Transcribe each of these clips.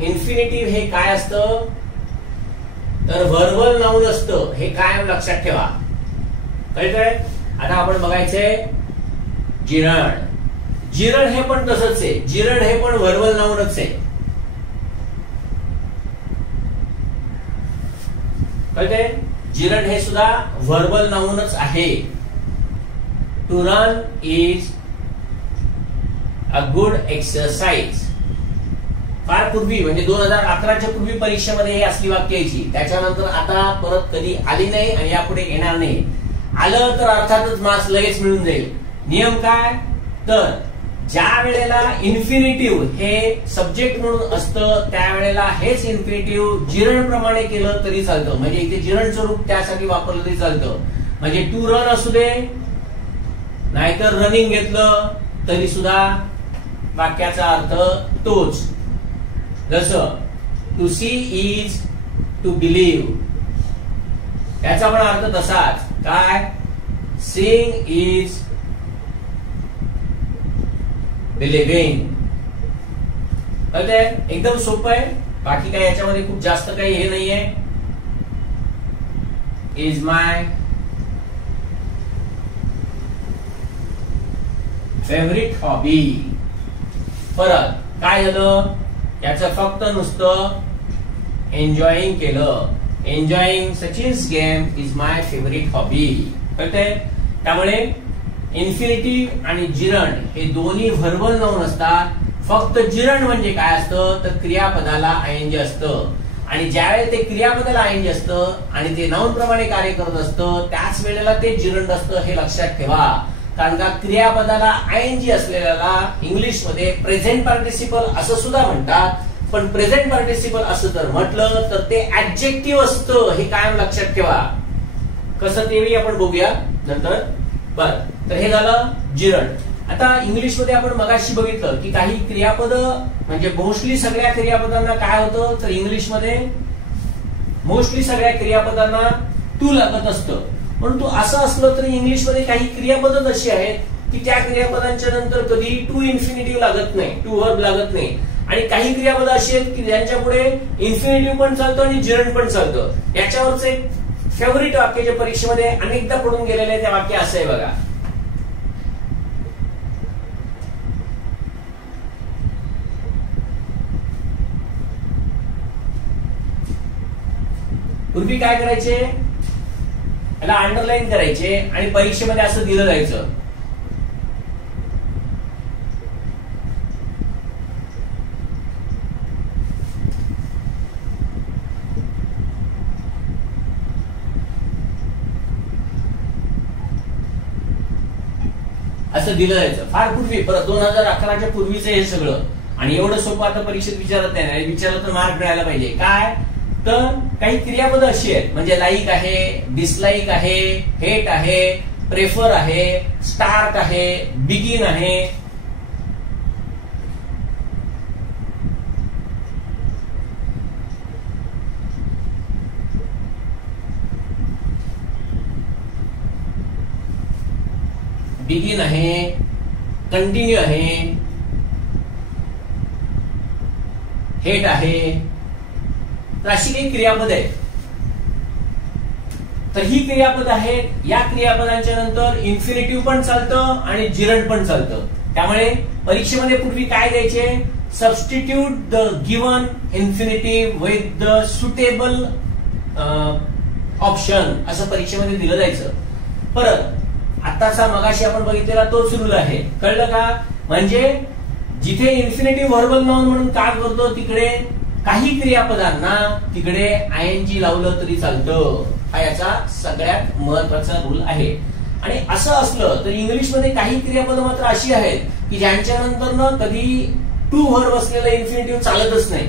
Infinitive हे काय असतं तर व्हर्बल नाउन असतं, हे कायम लक्षात ठेवा. कळतंय? आता आपण बघायचंय जिरण. जिरण हे पण तसंच आहे, जिरण हे पण व्हर्बल नाउनच आहे. कळतंय? जिरण हे सुद्धा व्हर्बल नाउनच आहे. To run is a good exercise. फार पूर्वी म्हणजे 2011च्या पूर्वी परीक्षेमध्ये हे असली वाक्य यायची. त्याच्यानंतर आता परत कधी आली नाही आणि यापुढे येणार नाही. आलं तर अर्थातच मार्क्स लगेच मिळून जाईल. नियम काय तर ज्या वेळेला इन्फिनिटिव्ह हे सब्जेक्ट म्हणून असतं त्यावेळेला हेच इन्फिनिटिव्ह जिरण प्रमाणे केलं तरी चालतं. म्हणजे इथे जिरण स्वरूप त्यासाठी वापरलं तरी चालतं. म्हणजे टू रन असू दे नाहीतर रनिंग घेतलं तरी सुद्धा वाक्याचा अर्थ तोच. जसं to see is to believe, त्याचा पण अर्थ तसाच. काय? Seeing is believing. कळतंय? एकदम सोपं आहे. बाकी काय याच्यामध्ये खूप जास्त काही हे नाहीये. Is my favourite hobby. परत काय झालं याचं फक्त नुसतं एन्जॉयिंग केलं. Enjoying Sachin's game is my favourite hobby. कळतंय? त्यामुळे इन्फिनिटिव्ह आणि जिरण हे दोन्ही व्हर्बल नाउन असतात. फक्त जिरण म्हणजे काय असतं तर क्रियापदाला आयएनजी असतं. आणि ज्यावेळेला ते क्रियापदाला आयएनजी असतं आणि ते नाउन प्रमाणे कार्य करत असतं त्याच वेळेला ते जिरण असतं, हे लक्षात ठेवा. कारण का क्रियापदाला आयएनजी असलेल्याला इंग्लिश मध्ये प्रेझेंट पार्टिसिपल असं सुद्धा म्हणतात. पण प्रेझेंट पार्टिसिपल असं जर म्हटलं तर ते ऍडजेक्टिव्ह असतं, हे कायम लक्षात ठेवा. कसं तेही आपण बघूया नंतर. बर, तर हे झालं जिरण. आता इंग्लिश मध्ये आपण मगाशी बघितलं की काही क्रियापद म्हणजे मोस्टली सगळ्या क्रियापदांना काय होतं तर इंग्लिश मध्ये मोस्टली सगळ्या क्रियापदांना टू लागत असतं. परंतु असं असलं तरी इंग्लिश मध्ये काही क्रियापद अशी आहेत की त्या क्रियापदांच्या नंतर कधी टू इन्फिनिटिव्ह लागत नाही, टू वर्ब लागत नाही. आणि काही क्रियापद अशी आहेत की ज्यांच्या पुढे इन्फिनिटिव्ह पण चालतं आणि जिरण पण चालतं. याच्यावरच एक फेवरेट वाक्य जे परीक्षेमध्ये अनेकदा पडून गेलेले आहे, त्या वाक्य असं आहे बघा. पूर्वी काय करायचे याला अंडरलाईन करायचे आणि परीक्षेमध्ये असं दिलं जायचं. असं दिलं जायचं फार पूर्वी. परत 2011च्या पूर्वीचं हे सगळं. आणि एवढं सोपं आता परीक्षेत विचारत नाही. विचारलं तर मार्क मिळायला पाहिजे. काय तर काही क्रियापद अशी आहेत म्हणजे लाईक आहे, डिसलाईक आहे, हेट आहे, प्रेफर आहे, स्टार्ट आहे, बिगिन आहे. बिगिन आहे, कंटिन्यू आहे, हेट आहे. तर अशी काही क्रियापद आहेत. तर ही क्रियापद आहेत. या क्रियापदांच्या नंतर इन्फिनिटिव्ह पण चालतं आणि जिरण पण चालतं. त्यामुळे परीक्षेमध्ये पूर्वी काय द्यायचे substitute the given infinitive with the suitable option असं परीक्षेमध्ये दिलं जायचं. परत आताचा मगाशी आपण बघितलेला तोच रूल आहे. कळलं का? म्हणजे जिथे इन्फिनिटिव्ह व्हर्बल नाउन म्हणून काम करतो तिकडे काही क्रियापदांना तिकडे आयएनजी लावलं तरी चालतं. हा याचा सगळ्यात महत्वाचा रूल आहे. आणि असं असलं तर इंग्लिशमध्ये काही क्रियापद मात्र अशी आहेत की ज्यांच्या नंतर कधी टू व्हर्ब असलेलं इन्फिनिटिव्ह चालतच नाही.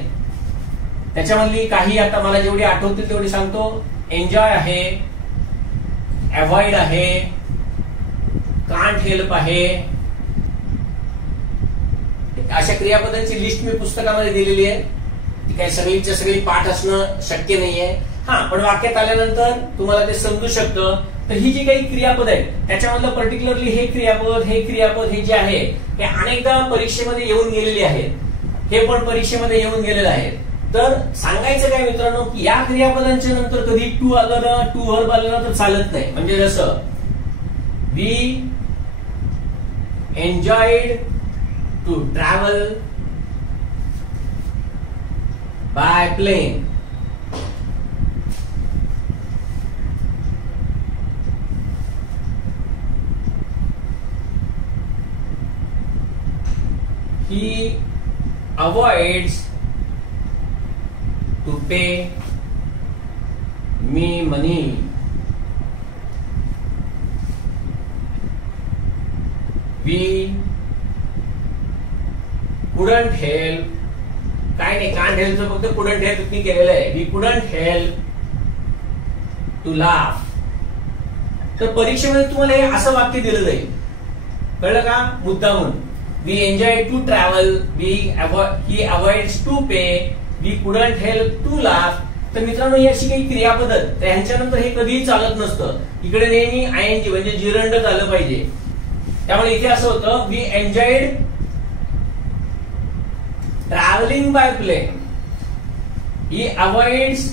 त्याच्यामधली काही आता मला जेवढी आठवतील तेवढी सांगतो. एन्जॉय आहे, अवॉइड आहे, कांट हेल्प आहे. अशा क्रियापदांची लिस्ट मी पुस्तकामध्ये दिलेली आहे. ती काही सगळीच्या सगळी पाठ असणं शक्य नाहीये. हा, पण वाक्यात आल्यानंतर तुम्हाला ते समजू शकतं. तर ही जी काही क्रियापद आहेत त्याच्यामधलं पर्टिक्युलरली हे क्रियापद हे जे आहे हे अनेकदा परीक्षेमध्ये येऊन गेलेले आहेत. हे पण परीक्षेमध्ये येऊन गेलेलं आहे. तर सांगायचं काय मित्रांनो की या क्रियापदांच्या नंतर कधी टू आलं ना, टू व्हर्ब आलं ना तर चालत नाही. म्हणजे जसं we enjoyed to travel by plane. He avoids to pay me money. We couldn't help. काय नाही, कांट हेल्पचं फक्त couldn't help मी केलेलं आहे. We couldn't help to laugh. तर परीक्षेमध्ये तुम्हाला हे असं वाक्य दिलं जाईल, कळलं का? मुद्दामून we enjoyed to travel, he avoids to pay, we couldn't help to laugh. तर मित्रांनो ही अशी काही क्रियापद तर ह्यांच्यानंतर हे कधीही चालत नसतं. इकडे नेहमी आयएनजी म्हणजे जिरंड झालं पाहिजे. त्यामुळे इथे असं होतं we enjoyed traveling by plane, he avoids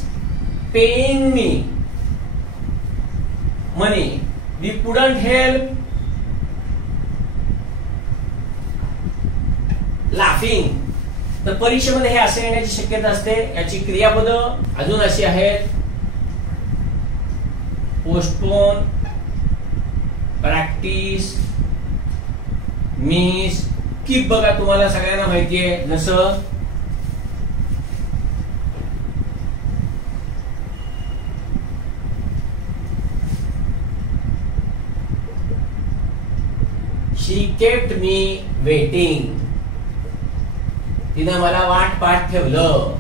paying me money, we couldn't help laughing. तर परीक्षेमध्ये हे असे येण्याची शक्यता असते. याची क्रियापद अजून अशी आहेत पोस्टपोन, प्रॅक्टिस, मिस, कीप. बघा तुम्हाला सगळ्यांना माहितीये, जसं शी केप्ट मी वेटिंग, तिनं मला वाट पाहत ठेवलं.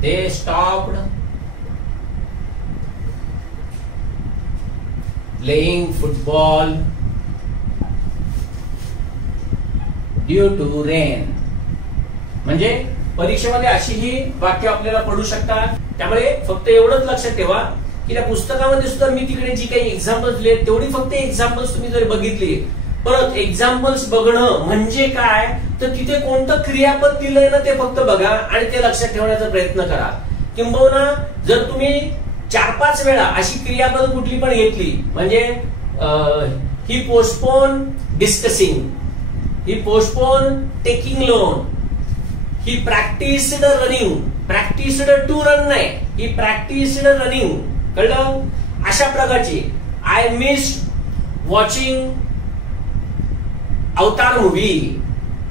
They stopped playing football due to rain. म्हणजे परीक्षेमध्ये अशी ही वाक्य आपल्याला पडू शकतात. त्यामुळे फक्त एवढंच लक्षात ठेवा की त्या पुस्तकामध्ये सुद्धा मी तिकडे जी काही एक्झाम्पल्स दिले तेवढी फक्त एक्झाम्पल्स तुम्ही जर बघितली, परत एक्झाम्पल्स बघणं म्हणजे काय तर तिथे कोणतं क्रियापद दिलंय ना ते फक्त बघा आणि ते लक्षात ठेवण्याचा प्रयत्न करा. किंबहुना जर तुम्ही 4-5 वेळा अशी क्रियापद कुठली पण घेतली, म्हणजे he postpone discussing, he postpone taking loan, he practised running, practised to run नाही, ही प्रॅक्टिस्ड रनिंग, कळलं? अशा प्रकारची I miss watching Avatar movie.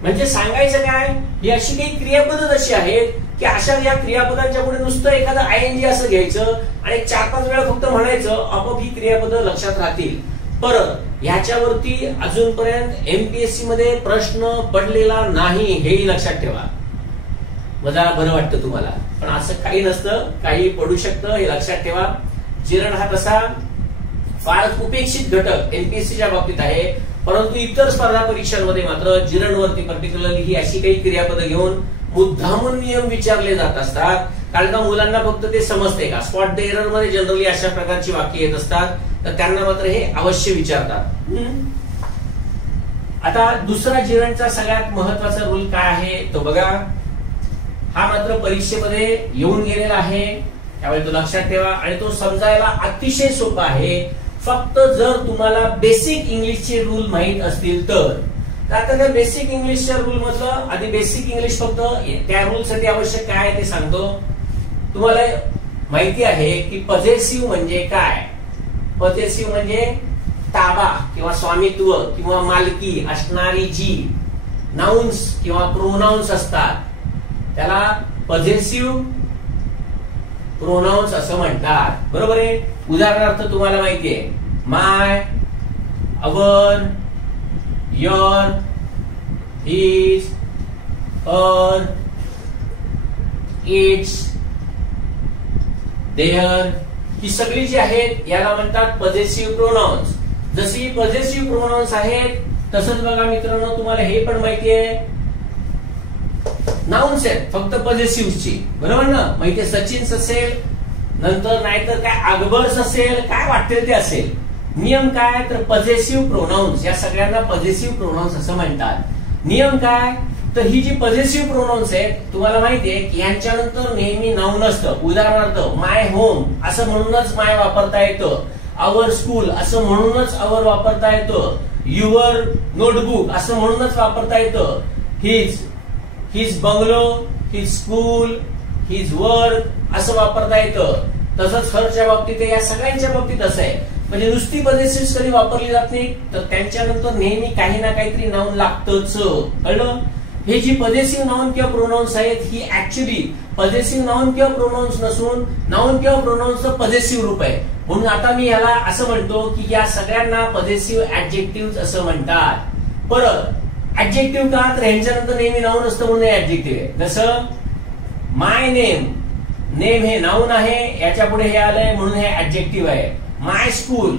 म्हणजे सांगायचं काय, ही अशी काही क्रियापद अशी आहेत की अशा या क्रियापदांच्या पुढे नुसतं एखादं आयएनजी असं घ्यायचं आणि 4-5 वेळा फक्त म्हणायचं, आपोआप ही क्रियापद लक्षात राहतील. परत ह्याच्यावरती अजूनपर्यंत एमपीएससी मध्ये प्रश्न पडलेला नाही, हेही लक्षात ठेवा. मला बरं वाटतं तुम्हाला, पण असं काही नसतं, काही पडू शकतं, हे लक्षात ठेवा. जिरण हा तसा फारच उपेक्षित घटक एमपीएससीच्या बाबतीत आहे, परंतु इतर स्पर्धा परीक्षांमध्ये मात्र जिरणवरती पर्टिक्युलरली ही अशी काही क्रियापदं घेऊन मुद्दामून नियम विचारले जात असतात. कारण का मुलांना फक्त ते समजते का, स्पॉट द एरर मध्ये जनरली अशा प्रकारची वाक्य येत असतात, तर त्यांना मात्र हे अवश्य विचारतात. आता दुसरा जिरणचा सगळ्यात महत्वाचा रूल काय आहे तो बघा. हा मात्र परीक्षेमध्ये येऊन गेलेला आहे, त्यामुळे तो लक्षात ठेवा आणि तो समजायला अतिशय सोपा आहे. फक्त जर तुम्हाला बेसिक इंग्लिशचे रूल माहित असतील तर. आता त्या बेसिक इंग्लिशच्या रूल मधलं आधी बेसिक इंग्लिश फक्त त्या रूल साठी आवश्यक काय आहे ते सांगतो. तुम्हाला माहिती आहे की पॉझेसिव्ह म्हणजे काय. पॉझेसिव्ह म्हणजे ताबा किंवा स्वामित्व किंवा मालकी असणारी जी नाउन्स किंवा प्रोनाउन्स असतात त्याला पॉझेसिव्ह प्रोनाउन्स असं म्हणतात. बरोबर आहे. उदाहरणार्थ तुम्हाला माहितीये my, our, your, his, her, its, their, ही सगळी जी आहेत याला म्हणतात पॉझेसिव्ह प्रोनाउन्स. जशी पॉझेसिव्ह प्रोनाउन्स आहेत तसंच बघा मित्रांनो तुम्हाला हे पण माहिती आहे नाउन्स आहेत फक्त पॉझेसिव्हची. बरोबर ना. माहिती सचिन्स असेल, नंतर नाहीतर काय अकबर्स असेल, काय वाटेल ते असेल. नियम काय तर पॉझेसिव्ह प्रोनाउन्स या सगळ्यांना पॉझेसिव्ह प्रोनाउन्स असं म्हणतात. नियम काय, तर ही जी पॉझिटिव्ह प्रोनाउन्स आहेत तुम्हाला माहितीये की यांच्यानंतर नेहमी नाउन असतं. उदाहरणार्थ माय होम असं म्हणूनच माय वापरता येतं, आवर स्कूल असं म्हणूनच आवर वापरता येतं, युअर नोटबुक असं म्हणूनच वापरता येतं, his bungalow, his school, his work असं वापरता येतं. तसंच हरच्या बाबतीत या सगळ्यांच्या बाबतीत असं आहे. म्हणजे नुसती पॉझिटिव्ह कधी वापरली जात नाही, तर त्यांच्यानंतर नेहमी काही ना काहीतरी नाउन लागतच. कळलं? हे जी पॉझिटिव्ह नाउन किंवा प्रोनाउन्स आहेत ही ऍक्च्युली पॉझिटिव्ह नाउन किंवा प्रोनाउन्स नसून नाउन किंवा प्रोनाउन्सचं पॉझिटिव्ह रूप आहे. म्हणून आता मी ह्याला असं म्हणतो की या सगळ्यांना पॉझिटिव्ह ऍडजेक्टिव्ह असं म्हणतात. परत ऍडजेक्टिव्ह का, तर ह्यांच्यानंतर नेहमी नाउन असतं म्हणून ऍडजेक्टिव्ह आहे. जसं माय नेम, नेम हे नाउन आहे, याच्या पुढे हे आलंय म्हणून हे ऍडजेक्टिव्ह आहे. माय स्कूल,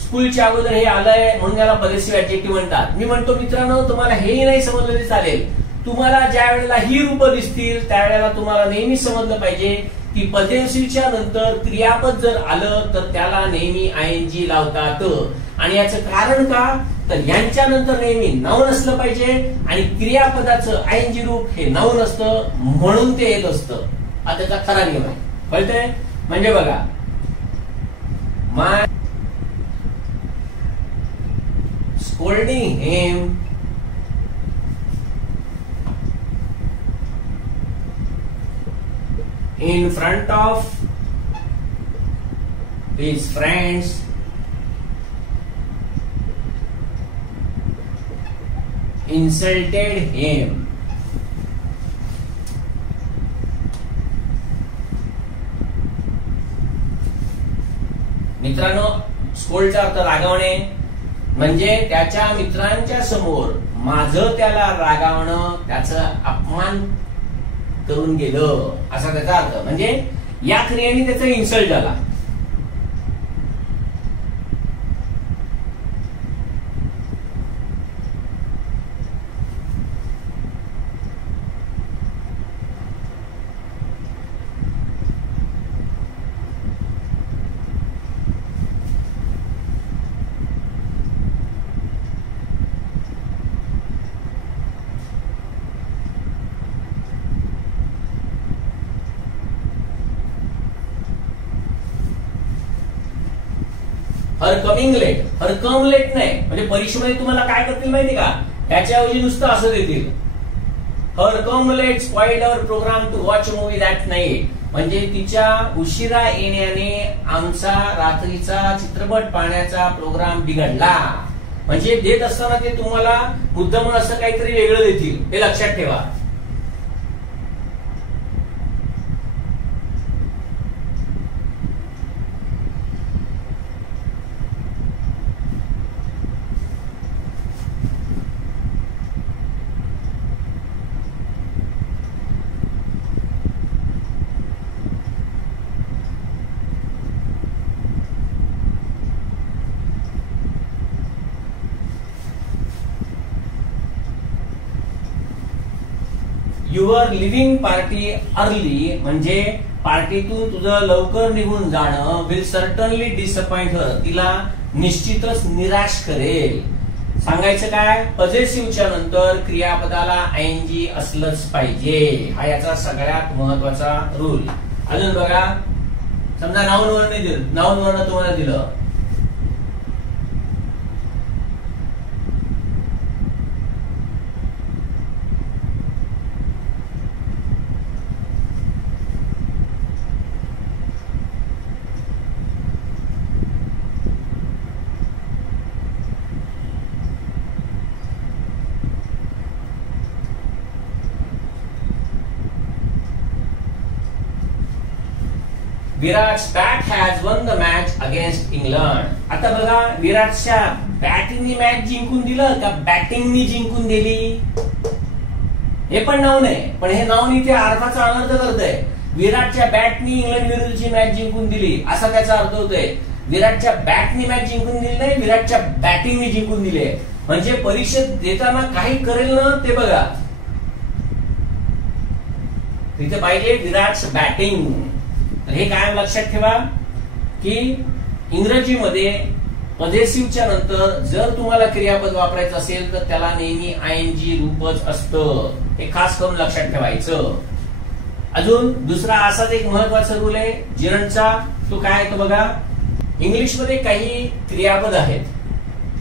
स्कूलच्या अगोदर हे आलंय म्हणून याला पॉझिटिव्ह ऍडजेक्टिव्ह म्हणतात. मी म्हणतो मित्रांनो, तुम्हाला हेही नाही समजलं तरी चालेल. तुम्हाला ज्या वेळेला ही रूप दिसतील त्यावेळेला तुम्हाला नेहमी समजलं पाहिजे की पॉझिटिव्हच्या नंतर क्रियापद जर आलं तर त्याला नेहमी आयएनजी लावतात. आणि याचं कारण का, तर यांच्यानंतर नेहमी नाउन असलं पाहिजे आणि क्रियापदाचं आयएनजी रूप हे नाउन असतं म्हणून ते येत असतं. हा त्याचा खरा नियम आहे. कळतंय? म्हणजे बघा, माय scolding him in front of his friends insulted him. मित्रांनो, स्कोल्डचा अर्थ रागवणे म्हणजे त्याच्या मित्रांच्या समोर माझं त्याला रागावणं, त्याचा अपमान करून गेलं असा त्याचा अर्थ. म्हणजे या क्रियेने त्याचा इन्सल्ट झाला. हर कमिंग लेट, हर कम लेट नाही. म्हणजे परीक्षेमध्ये तुम्हाला काय करतील माहिती का, त्याच्याऐवजी नुसतं असं देतील, her come late spoiled our programme to watch movie that night. म्हणजे तिच्या उशिरा येण्याने आमचा रात्रीचा चित्रपट पाहण्याचा प्रोग्राम बिघडला. म्हणजे देत असताना ते तुम्हाला मुद्दाम असं काहीतरी वेगळं देतील, हे लक्षात ठेवा. युअर लिव्हिंग पार्टी अर्ली म्हणजे पार्टीतून तुझं लवकर निघून जाणं विल सर्टनली डिसअपॉइंट हर, तिला निश्चितच निराश करेल. सांगायचं काय, पॉझिटिव्हच्या नंतर क्रियापदाला आयएनजी असलंच पाहिजे. हा याचा सगळ्यात महत्वाचा रूल. अजून बघा, समजा नाउन वर्ण तुम्हाला दिलं, Virat bat has won the match against England. आता बघा, विराटच्या बॅटिंगनी मॅच जिंकून दिलं का बॅटिंगनी जिंकून दिली, हे पण नाऊन आहे. पण हे नाऊन इथे अर्थाचा अनर्थ करतंय. विराटच्या बॅटनी इंग्लंड विरुद्धची मॅच जिंकून दिली असा त्याचा अर्थ होतोय. विराटच्या बॅटनी मॅच जिंकून दिली नाही, विराटच्या बॅटिंगनी जिंकून दिली. म्हणजे परीक्षेत देताना काही करेल ना ते बघा, तिथे पाहिजे विराट बॅटिंग. हे कायम लक्षात ठेवा की इंग्रजीमध्ये पॉझेसिव्हच्या नंतर जर तुम्हाला क्रियापद वापरायचं असेल तर त्याला नेहमी आयएनजी रूपच असतं, हे खास करून लक्षात ठेवायचं. अजून दुसरा असाच एक महत्वाचा रूल आहे जिरंटचा, तो काय आहे तो बघा. इंग्लिशमध्ये काही क्रियापद आहेत,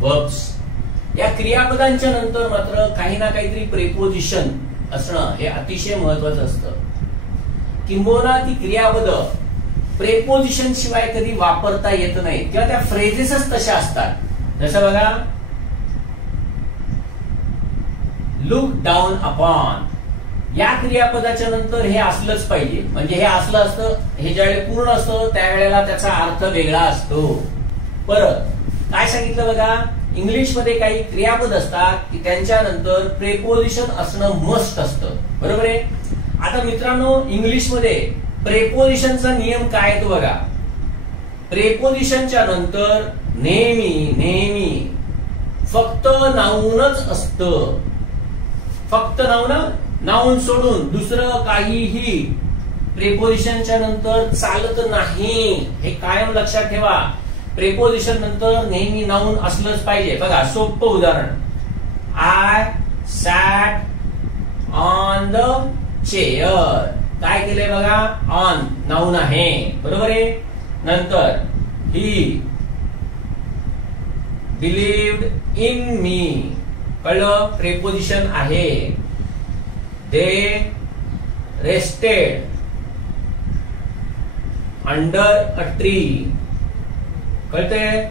वर्ब्स. या क्रियापदांच्या नंतर मात्र काही ना काहीतरी प्रेपोजिशन असणं हे अतिशय महत्वाचं असतं. किंबहुना ती क्रियापद प्रेपोजिशन शिवाय कधी वापरता येत नाहीत किंवा त्या फ्रेजेसच तशा असतात. जसं बघा, लुक डाऊन अपॉन, या क्रियापदाच्या नंतर हे असलंच पाहिजे. म्हणजे हे असलं असतं, हे ज्यावेळी पूर्ण असतं त्यावेळेला त्याचा अर्थ वेगळा असतो. परत काय सांगितलं बघा, इंग्लिशमध्ये काही क्रियापद असतात की त्यांच्यानंतर प्रेपोजिशन असणं मस्ट असतं, बरोबर आहे. आता मित्रांनो, इंग्लिशमध्ये प्रेपोजिशनचा नियम काय आहे तो बघा. प्रेपोजिशनच्या नंतर नेहमी नेहमी फक्त नाऊनच असतं. फक्त नाऊन सोडून दुसरं काहीही प्रेपोजिशनच्या नंतर चालत नाही, हे कायम लक्षात ठेवा. प्रेपोजिशन नंतर नेहमी नाऊन असलंच पाहिजे. बघा सोपं उदाहरण, I sat on the chair. काय केलंय बघा, ऑन नाऊन आहे, बरोबर आहे. नंतर ही बिलीव्ड इन मी, कळलं, प्रेपोजिशन आहे. दे रेस्टेड अंडर अ ट्री, कळतंय,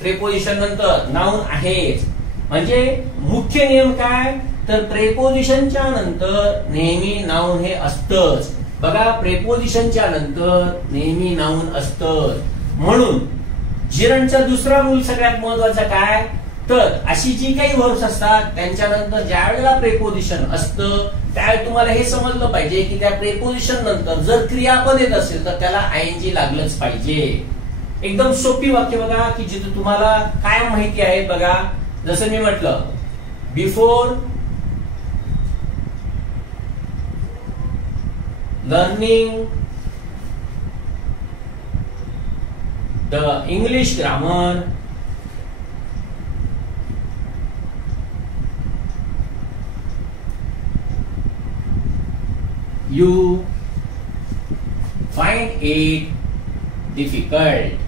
प्रेपोजिशन नंतर नाऊन आहेच. म्हणजे मुख्य नियम काय, तर प्रेपोजिशनच्या नंतर नेहमी नाऊन हे असतंच. बघा, प्रेपोजिशनच्या नंतर नेहमी नाऊन असतं. म्हणून जिरंटचा दुसरा रूल सगळ्यात महत्वाचा काय, तर अशी जी काही वर्ब्स असतात त्यांच्यानंतर ज्या वेळेला प्रेपोजिशन असतं त्यावेळी तुम्हाला हे समजलं पाहिजे की त्या प्रेपोजिशन नंतर जर क्रियापद येत असेल तर त्याला आयएनजी लागलंच पाहिजे. एकदम सोपी वाक्य बघा की जिथे तुम्हाला काय माहिती आहे. बघा, जसं मी म्हटलं, before learning the English grammar you find it difficult.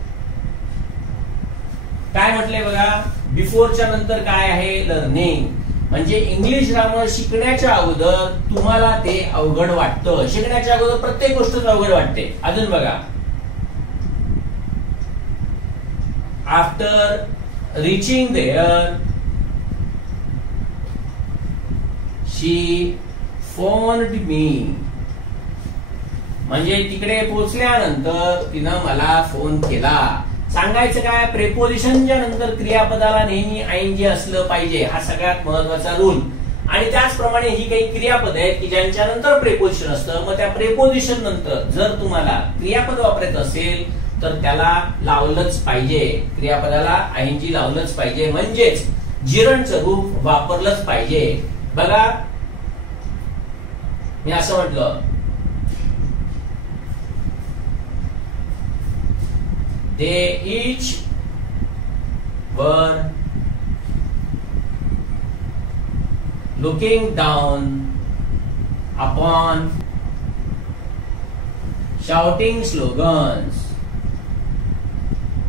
काय म्हटलंय बघा, बिफोरच्या नंतर काय आहे, लर्निंग. म्हणजे इंग्लिश ग्रामर शिकण्याच्या अगोदर तुम्हाला ते अवघड वाटतं. शिकण्याच्या अगोदर प्रत्येक गोष्टच अवघड वाटते. अजून बघा, after reaching there she phoned me. म्हणजे तिकडे पोहोचल्यानंतर तिनं मला फोन केला. सांगायचं काय, प्रेपोजिशनच्या नंतर क्रियापदाला नेहमी आयएनजी असलं पाहिजे, हा सगळ्यात महत्वाचा रूल. आणि त्याचप्रमाणे ही काही क्रियापद आहेत की ज्यांच्या नंतर प्रेपोजिशन असतं. मग त्या प्रेपोजिशन नंतर जर तुम्हाला क्रियापद वापरायचं असेल तर त्याला लावलंच पाहिजे, क्रियापदाला आयएनजी लावलंच पाहिजे. म्हणजेच जिरंटचं रूप वापरलंच पाहिजे. बघा, मी असं म्हटलं, they each were looking down upon shouting slogans.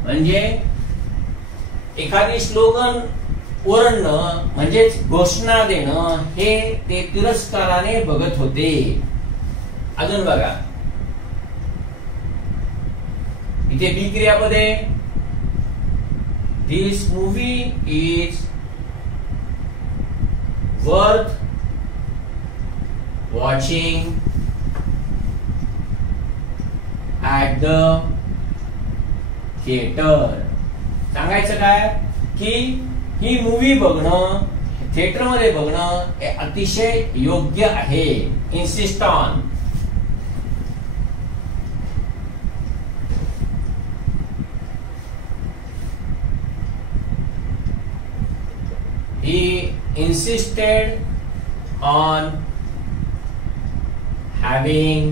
म्हणजे एखादी स्लोगन ओरडणं म्हणजेच घोषणा देणं हे ते तिरस्काराने बघत होते. अजून बघा, इथे बी क्रियापद आहे. This movie is worth watching at the theatre. सांगायचं काय की ही मूवी बघणं, थिएटर मध्ये बघणं हे अतिशय योग्य आहे. Insist on. He insisted on having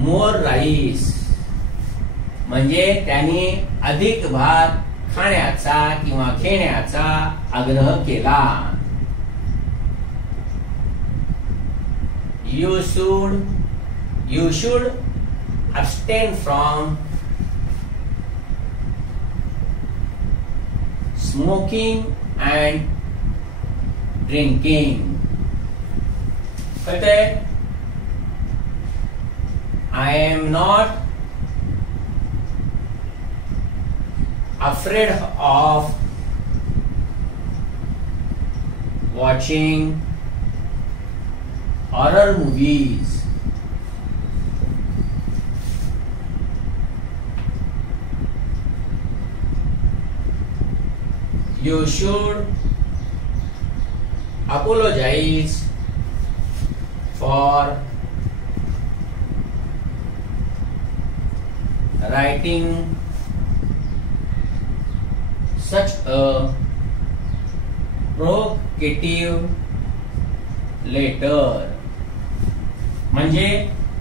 more rice. म्हणजे त्यांनी अधिक भात खाण्याचा किंवा खेळण्याचा आग्रह केला. You should abstain from smoking and drinking. कळतंय? I am not afraid of watching horror movies. You should apologize for writing such a provocative letter. म्हणजे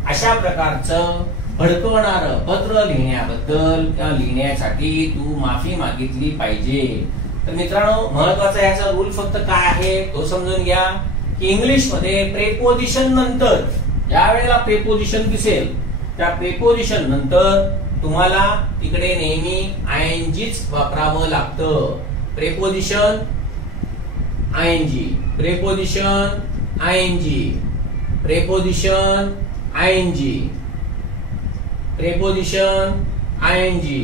अशा प्रकारचं भडकवणारं पत्र लिहिण्याबद्दल किंवा लिहिण्यासाठी तू माफी मागितली पाहिजे. तर मित्रांनो, महत्वाचा याचा रूल फक्त काय आहे तो समजून घ्या की इंग्लिश मध्ये प्रेपोजिशन नंतर ज्या वेळेला प्रेपोजिशन दिसेल त्या प्रेपोजिशन नंतर तुम्हाला तिकडे नेहमी आयएनजीच वापरावं लागतं. Preposition आयएनजी, preposition आयएनजी, preposition आयएनजी, preposition आयएनजी,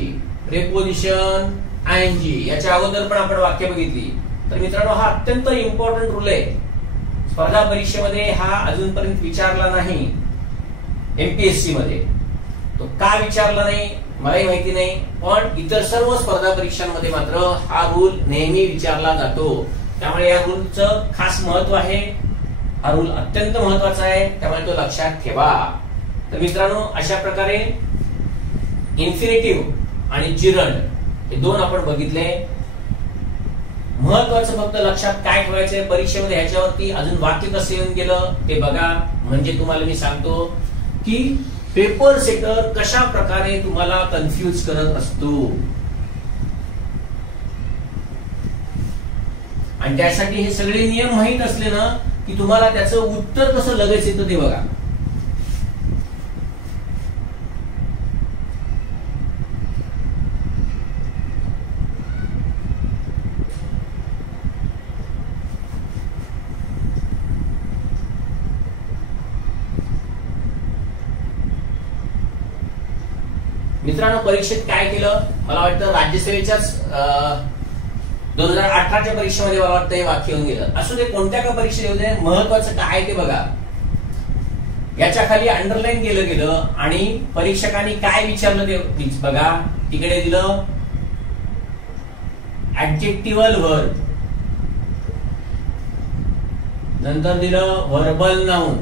preposition आयएनजी. याच्या अगोदर पण आपण वाक्य बघितली. तर मित्रांनो, हा अत्यंत इम्पॉर्टंट रूल आहे. स्पर्धा परीक्षेमध्ये हा अजूनपर्यंत विचारला नाही. एमपीएससी मध्ये तो का विचारला नाही मलाही माहिती नाही, पण इतर सर्व स्पर्धा परीक्षांमध्ये मात्र हा रूल नेहमी विचारला जातो. त्यामुळे या रूलचं खास महत्व आहे. हा रूल अत्यंत महत्वाचा आहे, त्यामुळे तो लक्षात ठेवा. तर मित्रांनो, अशा प्रकारे इन्फिनिटिव्ह आणि जिरंड हे दोन आपण बघितले. महत्वाचं फक्त लक्षात काय ठेवायचंय परीक्षेमध्ये, ह्याच्यावरती अजून वाक्य कसं येऊन गेलं ते बघा. म्हणजे तुम्हाला मी सांगतो की पेपर सेटर कशा प्रकारे तुम्हाला कन्फ्यूज करत असतो, आणि त्यासाठी हे सगळे नियम माहित असले ना की तुम्हाला त्याचं उत्तर कसं लगेच येतं ते बघा. मित्रांनो, परीक्षेत काय केलं मला वाटतं राज्यसेवेच्याच 2018च्या परीक्षेमध्ये मला वाटतं हे वाक्य येऊन गेलं. असू दे, कोणत्या का परीक्षेत येऊ दे, महत्वाचं काय ते बघा. याच्या खाली अंडरलाईन केलं गेलं आणि परीक्षकांनी काय विचारलं ते बघा. तिकडे दिलं ऍडजेक्टिव्हल वर्ब, नंतर दिलं व्हर्बल नाउन,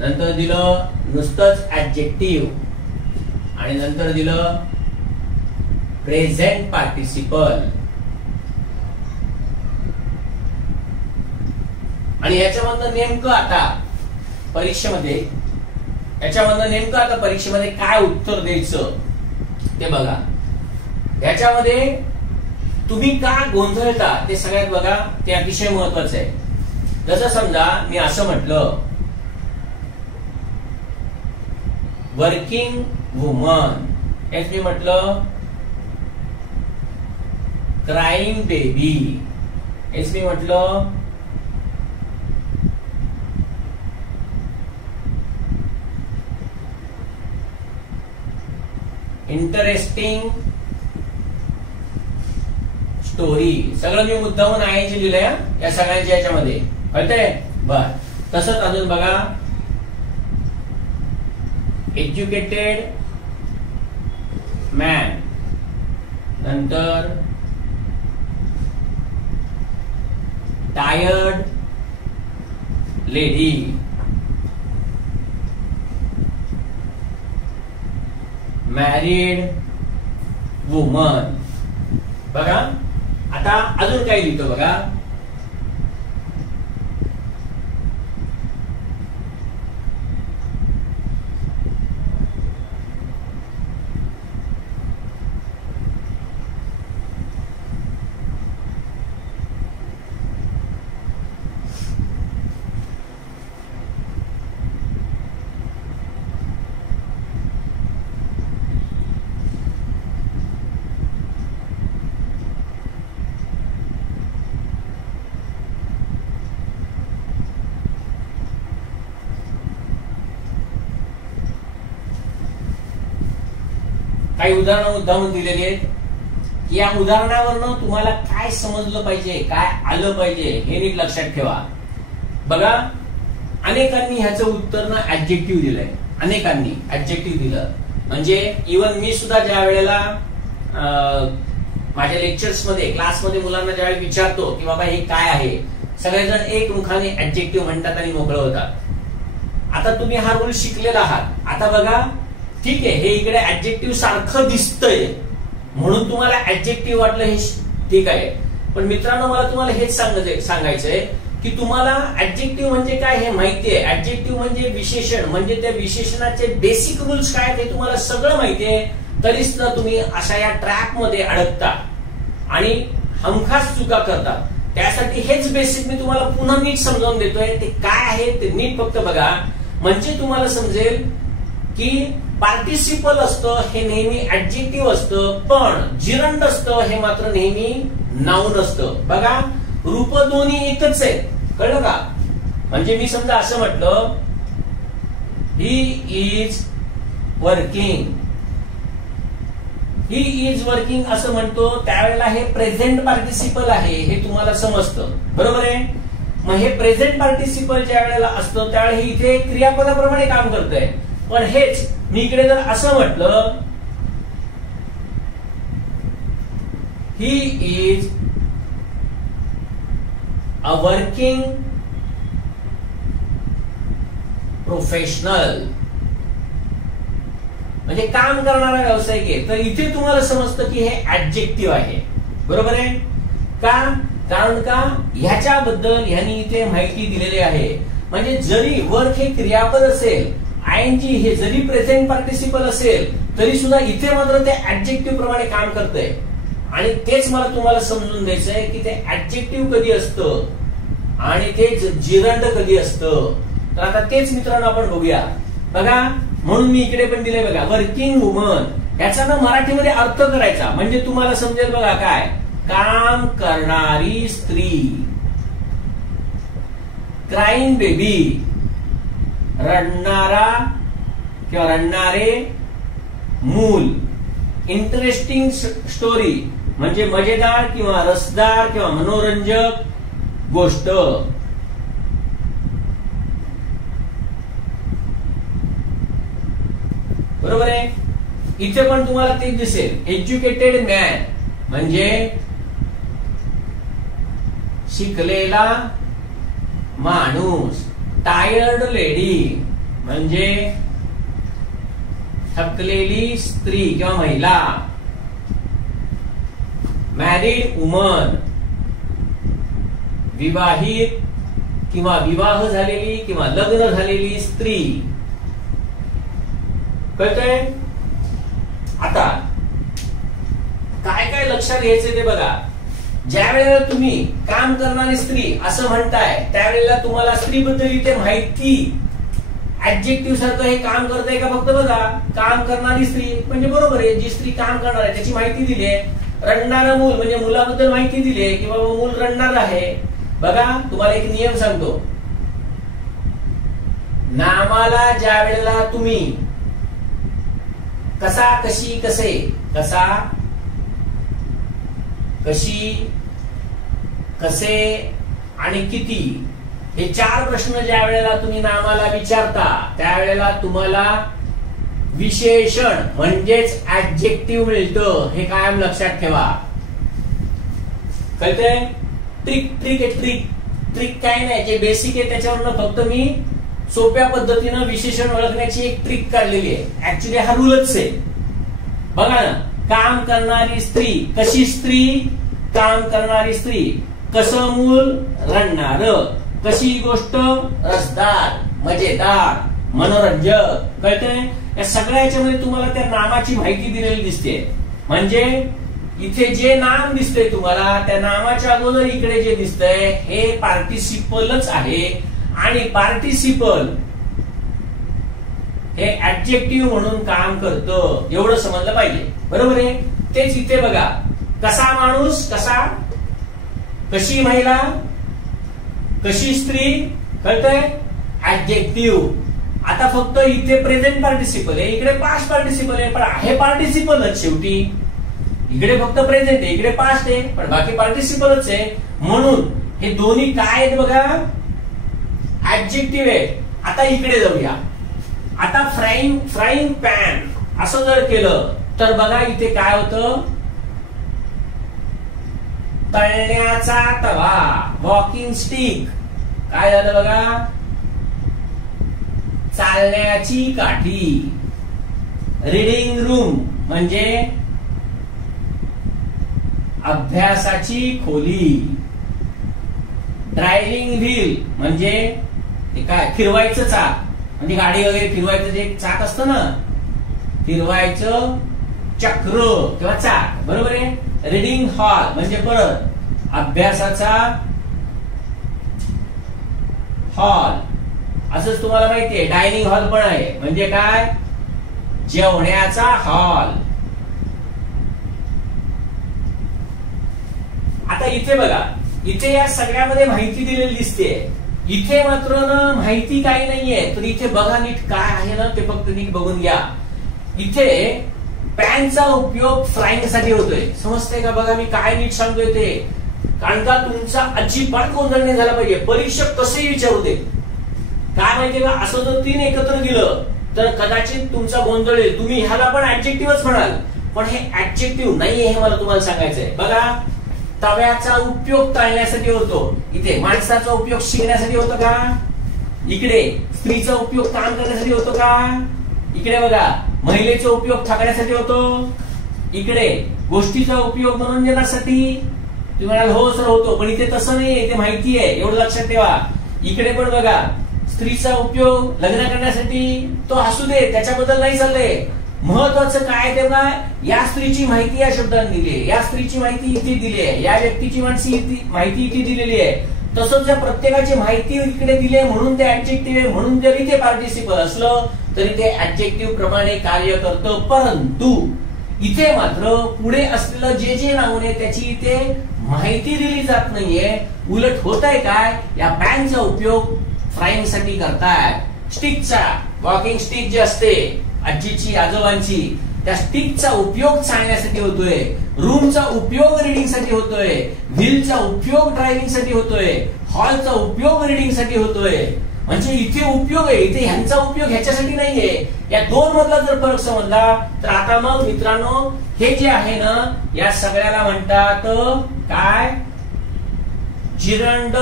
नंतर दिलं नुसतंच ऍडजेक्टिव्ह, आणि नंतर दिलं प्रेझेंट पार्टिसिपल. आणि याच्यामधनं नेमकं आता परीक्षेमध्ये काय उत्तर द्यायचं ते बघा. याच्यामध्ये तुम्ही का गोंधळता ते सगळ्यात बघा, ते अतिशय महत्वाचं आहे. जसं समजा मी असं म्हटलं वर्किंग वुमन, हेच मी म्हटलं क्राईंग बेबी, हेच मी म्हटलं इंटरेस्टिंग स्टोरी. सगळं मी मुद्दामून आयएनजी लिहिलंय या सगळ्यांच्या याच्यामध्ये, कळतंय? बर, तसंच अजून बघा एज्युकेटेड मॅन, नंतर टायर्ड लेडी, मॅरिड वुमन. बघा आता अजून काय लिहितो बघा. काही उदाहरणं मुद्दामून दिलेली आहेत. या उदाहरणावरनं तुम्हाला काय समजलं पाहिजे, काय आलं पाहिजे हे नीट लक्षात ठेवा. बघा, अनेकांनी ह्याचं उत्तर ना ऍडजेक्टिव्ह दिलंय. अनेकांनी ऍडजेक्टिव्ह दिलं. म्हणजे इव्हन मी सुद्धा ज्या वेळेला माझ्या लेक्चर्स मध्ये, क्लासमध्ये मुलांना ज्यावेळी विचारतो की बाबा हे काय आहे, सगळेजण एक मुखाने ऍडजेक्टिव्ह म्हणतात आणि मोकळं होतात. आता तुम्ही हा रूल शिकलेला आहात. आता बघा, ठीक आहे, हे इकडे ऍडजेक्टिव्ह सारखं दिसतंय म्हणून तुम्हाला ऍडजेक्टिव्ह वाटलं, हे ठीक आहे. पण मित्रांनो, मला तुम्हाला हेच सांगायचंय की तुम्हाला ऍडजेक्टिव्ह म्हणजे काय हे माहितीये. ऍडजेक्टिव्ह म्हणजे विशेषण, म्हणजे त्या विशेषणाचे बेसिक रूल्स काय ते तुम्हाला सगळं माहितीये. तरी सुद्धा तुम्ही अशा या ट्रॅप मध्ये अडकता आणि हमखास चुका करता. त्यासाठी हेच बेसिक मी तुम्हाला पुन्हा नीट समजावून देतोय. ते काय आहे ते नीट फक्त बघा, म्हणजे तुम्हाला समजेल की पार्टिसिपल असतं हे नेहमी ऍडजेक्टिव्ह असतं, पण जिरंड असतं हे मात्र नेहमी नाउन असतं. बघा, रूप दोन्ही एकच आहे, कळलं का? म्हणजे मी समजा असं म्हटलं, he is working, he is working असं म्हणतो, त्यावेळेला हे प्रेझेंट पार्टिसिपल आहे हे तुम्हाला समजतं, बरोबर आहे? मग हे प्रेझेंट पार्टिसिपल ज्या वेळेला असतं त्यावेळेला हे इथे क्रियापदाप्रमाणे काम करतंय. पण हेच मी इकडे जर असं म्हटलं, he is a working professional, म्हणजे काम करणारा व्यावसायिक आहे, तर इथे तुम्हाला समजतं की हे ऍडजेक्टिव्ह आहे, बरोबर आहे का? कारण का ह्याच्याबद्दल ह्यांनी इथे माहिती दिलेली आहे. म्हणजे जरी वर्क हे क्रियापद असेल, आयएनजी हे जरी प्रेझेंट पार्टिसिपल असेल, तरी सुद्धा इथे मात्र ते ऍडजेक्टिव्ह प्रमाणे काम करतंय. आणि तेच मला तुम्हाला समजून द्यायचंय की ते ऍडजेक्टिव्ह कधी असतं आणि तेच जिरंड कधी असतं. तर आता तेच मित्रांनो आपण बघूया. बघा, म्हणून मी इकडे पण दिले बघा, वर्किंग वुमन, याचा ना मराठीमध्ये अर्थ करायचा म्हणजे तुम्हाला समजेल. बघा काय, काम करणारी स्त्री, क्राईंग बेबी, रडणारा किंवा रडणारे मूल, इंटरेस्टिंग स्टोरी म्हणजे मजेदार किंवा रसदार किंवा मनोरंजक गोष्ट. बरोबर आहे? इथे पण तुम्हाला ते दिसेल. एज्युकेटेड मॅन म्हणजे शिकलेला माणूस, टायर्ड लेडी म्हणजे थकलेली स्त्री किंवा महिला, मॅरिड वुमन विवाहित किंवा विवाह झालेली किंवा लग्न झालेली स्त्री. कळतंय? आता काय काय लक्षात घ्यायचं ते बघा. ज्या वेळेला तुम्ही काम करणारी स्त्री असं म्हणताय त्यावेळेला तुम्हाला स्त्रीबद्दल इथे माहिती ऍडजेक्टिव्ह सारखं हे काम करताय का? फक्त बघा, काम करणारी स्त्री म्हणजे बरोबर आहे, जी स्त्री काम करणार आहे त्याची माहिती दिली आहे. रडणारं मूल म्हणजे मुलाबद्दल माहिती दिली आहे की बाबा मूल रडणार आहे. बघा, तुम्हाला एक नियम सांगतो. नामाला ज्या वेळेला तुम्ही कसा, कशी, कसे, कसा, कशी, कसे आणि किती हे 4 प्रश्न ज्या वेळेला तुम्ही नामाला विचारता त्यावेळेला तुम्हाला विशेषण म्हणजेच ऍडजेक्टिव्ह मिळतं. हे कायम लक्षात ठेवा. कळतंय? ट्रिक ट्रिक आहे, ट्रिक ट्रिक काय नाही, जे बेसिक आहे त्याच्यावरनं फक्त मी सोप्या पद्धतीनं विशेषण ओळखण्याची एक ट्रिक काढलेली आहे. ऍक्च्युली हा रूलच आहे. बघा ना, काम करणारी स्त्री, कशी स्त्री? काम करणारी स्त्री, कसं मूल? रडणार, कशी गोष्ट? रसदार, मजेदार, मनोरंजक. कळतंय? या सगळ्या याच्यामध्ये तुम्हाला त्या नामाची माहिती दिलेली दिसते. म्हणजे इथे जे नाम दिसतंय तुम्हाला त्या नामाच्या अगोदर इकडे जे दिसतंय हे पार्टिसिपलच आहे आणि पार्टिसिपल हे ऍडजेक्टिव्ह म्हणून काम करतं. एवढं समजलं पाहिजे, बरोबर आहे? तेच इथे बघा, कसा माणूस, कसा, कशी महिला, कशी स्त्री. कळतंय? ऍडजेक्टिव्ह. आता फक्त इथे प्रेझेंट पार्टिसिपल आहे, इकडे पास्ट पार्टिसिपल आहे, पण आहे पार्टिसिपलच शेवटी. इकडे फक्त प्रेझेंट आहे, इकडे पास्ट आहे, पण बाकी पार्टिसिपलच आहे. म्हणून हे दोन्ही काय आहेत बघा, ऍडजेक्टिव्ह आहे. आता इकडे जाऊया. आता फ्राईंग पॅन असं जर केलं तर बघा इथे काय होतं, तळण्याचा तवा, वॉकिंग स्टिक. काय झालं बघा, चालण्याची काठी. रीडिंग रूम म्हणजे अभ्यासाची खोली. ड्रायव्हिंग व्हील म्हणजे काय, फिरवायचं चाक, म्हणजे गाडी वगैरे फिरवायचं जे चाक असतं ना, फिरवायचं चक्र किंवा चाक, बरोबर आहे. रीडिंग हॉल म्हणजे परत अभ्यासाचा हॉल. असंच तुम्हाला माहिती आहे डायनिंग हॉल पण आहे, म्हणजे काय, जेवण्याचा हॉल. आता इथे बघा, इथे या सगळ्यामध्ये माहिती दिलेली दिसते. इथे मात्र ना माहिती काही नाहीये, तर इथे बघा नीट काय आहे ना, ते फक्त नीट बघून घ्या. इथे पॅनचा उपयोग फ्राईंग साठी होतोय, समजतंय का? बघा मी काय नीट सांगतोय ते, कारण का तुमचा अजिबात गोंधळ नाही झाला पाहिजे. परीक्षक कसेही विचारू दे, काय माहितीये का, असं जर 3 एकत्र दिलं तर कदाचित तुमचा गोंधळ येईल. तुम्ही ह्याला पण ऍडजेक्टिव्हच म्हणाल, पण हे ऍडजेक्टिव्ह नाहीये हे मला तुम्हाला सांगायचंय. बघा, तव्याचा उपयोग टाळण्यासाठी होतो, इथे माणसाचा उपयोग शिकण्यासाठी होतो का, इकडे स्त्रीचा उपयोग काम करण्यासाठी होतो का, इकडे बघा महिलेचा उपयोग थकण्यासाठी होतो, इकडे गोष्टीचा उपयोग मनोरंजनासाठी. तुम्ही म्हणाल हो सर होतो, पण इथे तसं नाही, इथे माहिती आहे, एवढं लक्षात ठेवा. इकडे पण बघा स्त्रीचा उपयोग लग्न करण्यासाठी, तो असू दे, त्याच्याबद्दल नाही चाललंय. महत्वाचं काय ते बघा, या स्त्रीची माहिती या शब्दाने दिली आहे, या स्त्रीची माहिती इथे दिली आहे, या व्यक्तीची माहिती इथे दिलेली आहे. तसंच या प्रत्येकाची माहिती इकडे दिली आहे, म्हणून ते ऍडजेक्टिव्ह आहे. म्हणून जर इथे पार्टिसिपल असलं तरी ते ऍडजेक्टिव्ह प्रमाणे कार्य करतं. परंतु इथे मात्र पुढे असलेलं जे जे नाव आहे त्याची इथे माहिती दिली जात नाहीये. उलट होत आहे काय, या पॅनचा उपयोग फ्राईंग साठी करताय. स्टिकचा, वॉकिंग स्टिक जे असते आजीची आजोबांची, त्या स्टिकचा उपयोग चालण्यासाठी होतोय. रूमचा उपयोग रीडिंग साठी होतोय. व्हीलचा उपयोग ड्रायव्हिंग साठी होतोय. हॉलचा उपयोग रीडिंग साठी होतोय. म्हणजे इथे उपयोग आहे, इथे ह्यांचा उपयोग ह्याच्यासाठी नाहीये. या दोन मधला जर फरक समजला तर आता मग मित्रांनो हे जे आहे ना, या सगळ्याला म्हणतात काय, जिरंड.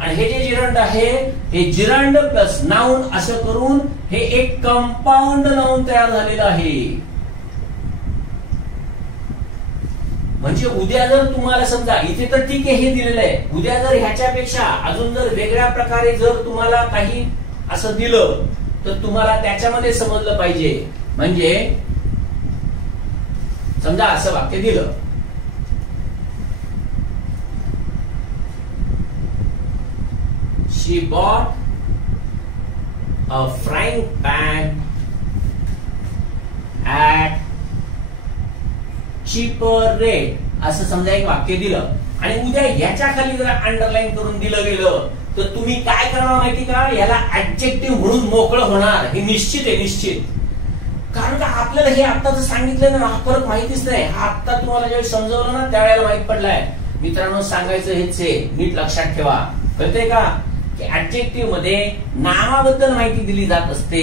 आणि हे जे जिरंड आहे हे जिरंड प्लस नाउन असं करून हे एक कंपाऊंड नाउन तयार झालेलं आहे. म्हणजे उद्या जर तुम्हाला समजा इथे तर ठीक आहे हे दिलेलं आहे, उद्या जर ह्याच्यापेक्षा अजून जर वेगळ्या प्रकारे जर तुम्हाला काही असं दिलं तर तुम्हाला त्याच्यामध्ये समजलं पाहिजे. म्हणजे समजा असं वाक्य दिलं, she bought a frying pan at cheaper rate, असं समजा एक वाक्य दिलं आणि उद्या याच्या खाली जर अंडरलाईन करून दिलं गेलं तर तुम्ही काय करणार माहिती का, याला ऍडजेक्टिव्ह म्हणून मोकळं होणार. हे निश्चित आहे, निश्चित. कारण का आपल्याला हे आत्ताच सांगितलं ना, हा फरक माहितीच नाही. हा आत्ता तुम्हाला ज्यावेळी समजवलं ना त्यावेळेला माहित पडलाय. मित्रांनो सांगायचं हेच आहे, नीट लक्षात ठेवा. कळतंय का, ऍडजेक्टिव्ह मध्ये नामाबद्दल माहिती दिली जात असते,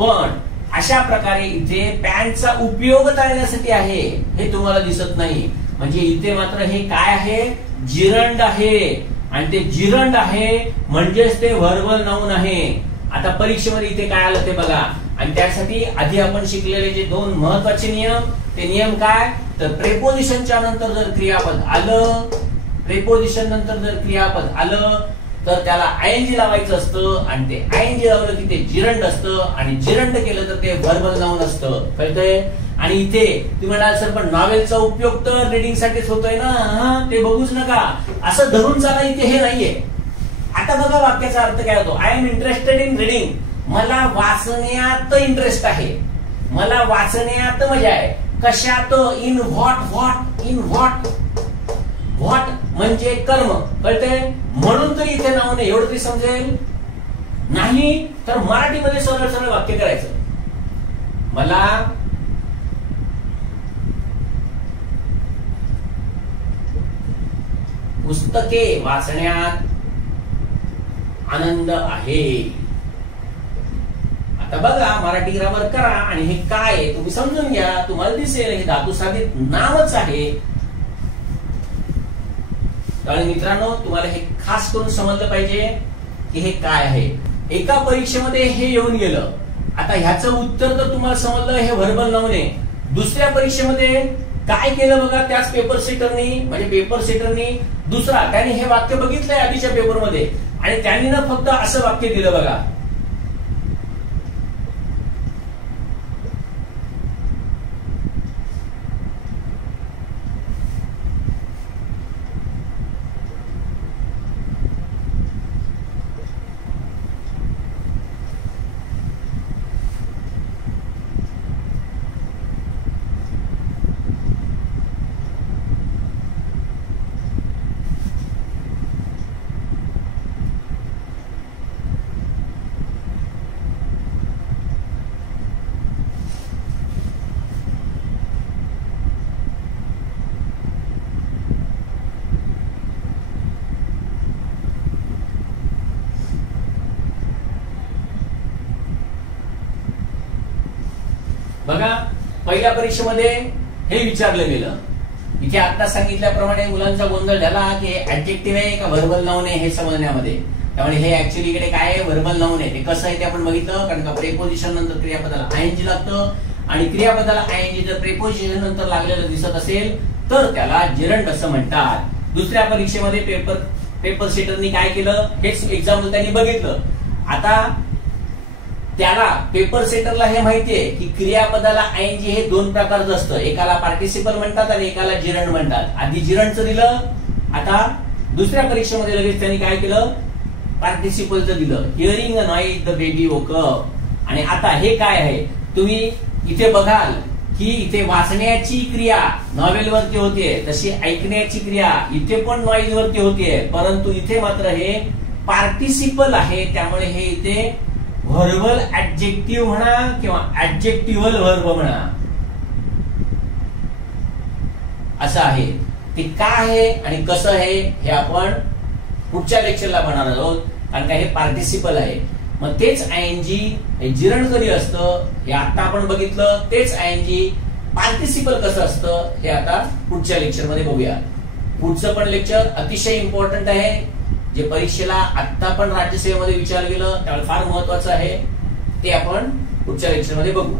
पण अशा प्रकारे इथे पॅनचा उपयोग टाळण्यासाठी आहे हे तुम्हाला दिसत नाही. म्हणजे इथे मात्र हे काय आहे, जिरंड आहे. आणि ते जिरंड आहे म्हणजेच ते व्हर्बल नाउन आहे. आता परीक्षेमध्ये इथे काय आलं ते बघा. आणि त्यासाठी आधी आपण शिकलेले जे 2 महत्वाचे नियम, ते नियम काय, तर प्रेपोजिशनच्या नंतर जर क्रियापद आलं, प्रेपोजिशन नंतर जर क्रियापद आलं तर त्याला आयएनजी लावायचं असतं. आणि ते आयएनजी लावलं की ते जिरंड असतं. आणि जिरंड केलं तर ते व्हर्बल नाउन असतं. कळतंय. आणि इथे तुम्ही म्हणाल सर पण नॉवेलचा उपयोग तर रीडिंग साठीच होतोय ना, ते बघूच नका, असं धरून चाला, इथे हे नाहीये. आता बघा वाक्याचा अर्थ काय होतो, I am interested in reading, मला वाचण्यात इंटरेस्ट आहे, मला वाचण्यात मजा आहे. कशात, in what, in what, what म्हणजे कर्म. कळतंय. म्हणून तर इथे नाव नाही, एवढं तरी समजेल नाही. तर मराठीमध्ये सरळ सरळ वाक्य करायचं. मला पुस्तके वाचण्यात आनंद आहे. आता बघा, मराठी ग्रामर करा आणि हे काय आहे तुम्ही समजून घ्या. तुम्हाला दिसेल हे धातुसाधित नावच आहे. आणि मित्रांनो, तुम्हाला हे खास करून समजलं पाहिजे की हे काय आहे. एका परीक्षेमध्ये हे येऊन गेलं. आता ह्याचं उत्तर तर तुम्हाला समजलं, हे व्हर्बल नाऊन आहे. दुसऱ्या परीक्षेमध्ये काय केलं बघा, त्याच पेपर सेटरनी, म्हणजे पेपर सेटरनी दुसरा त्याने हे वाक्य बघितलंय आधीच्या पेपरमध्ये आणि त्यांनी ना फक्त असं वाक्य दिलं बघा. बघा, पहिल्या परीक्षेमध्ये हे विचारलं गेलं. इथे आता सांगितल्याप्रमाणे मुलांचा गोंधळ झाला की हे ऍडजेक्टिव्ह आहे का व्हर्बल नाऊन आहे हे समजण्यामध्ये. त्यामुळे हे ऍक्च्युअली इकडे काय आहे, व्हर्बल नाऊन आहे. ते कसं आहे ते आपण बघितलं. कारण का प्रेपोजिशन नंतर क्रियापदाला आयएनजी लागतं आणि क्रियापदाला आयएनजी जर प्रेपोजिशन नंतर लागलेलं दिसत असेल तर त्याला जिरंड असं म्हणतात. दुसऱ्या परीक्षेमध्ये पेपर सेटरनी काय केलं हेच एक्झाम्पल त्यांनी बघितलं. आता त्याला पेपर सेटरला हे माहितीये की क्रियापदाला आयएनजी हे दोन प्रकारचं असतं. एकाला पार्टिसिपल म्हणतात आणि एकाला जिरंड म्हणतात. आधी जिरंडचं दिलं, आता दुसऱ्या परीक्षेमध्ये लगेच त्यांनी काय केलं, पार्टिसिपलचं दिलं. Hearing a noise the baby woke up. आणि आता हे काय आहे, तुम्ही इथे बघाल की इथे वाचण्याची क्रिया नॉवेल वरती होतीये, तशी ऐकण्याची क्रिया इथे पण नॉईज वरती होतीये, परंतु इथे मात्र हे पार्टिसिपल आहे. त्यामुळे हे इथे व्हर्बल ऍडजेक्टिव्ह म्हणा किंवा ऍडजेक्टिव्हल व्हर्ब म्हणा असं आहे. ते काय आहे आणि कसं आहे हे आपण पुढच्या लेक्चरला बनवणार आहोत. कारण का हे पार्टिसिपल आहे. मग तेच आयएनजी हे जिरंड कधी असतं हे आता आपण बघितलं. तेच आयएनजी पार्टिसिपल कसं असतं हे आता पुढच्या लेक्चर मध्ये बघूया. पुढचं पण लेक्चर अतिशय इम्पॉर्टंट आहे, जे परीक्षेला आता पण राज्यसेवेमध्ये विचारलं गेलं, त्यामुळे फार महत्वाचं आहे. ते आपण पुढच्या लेक्चर मध्ये बघू.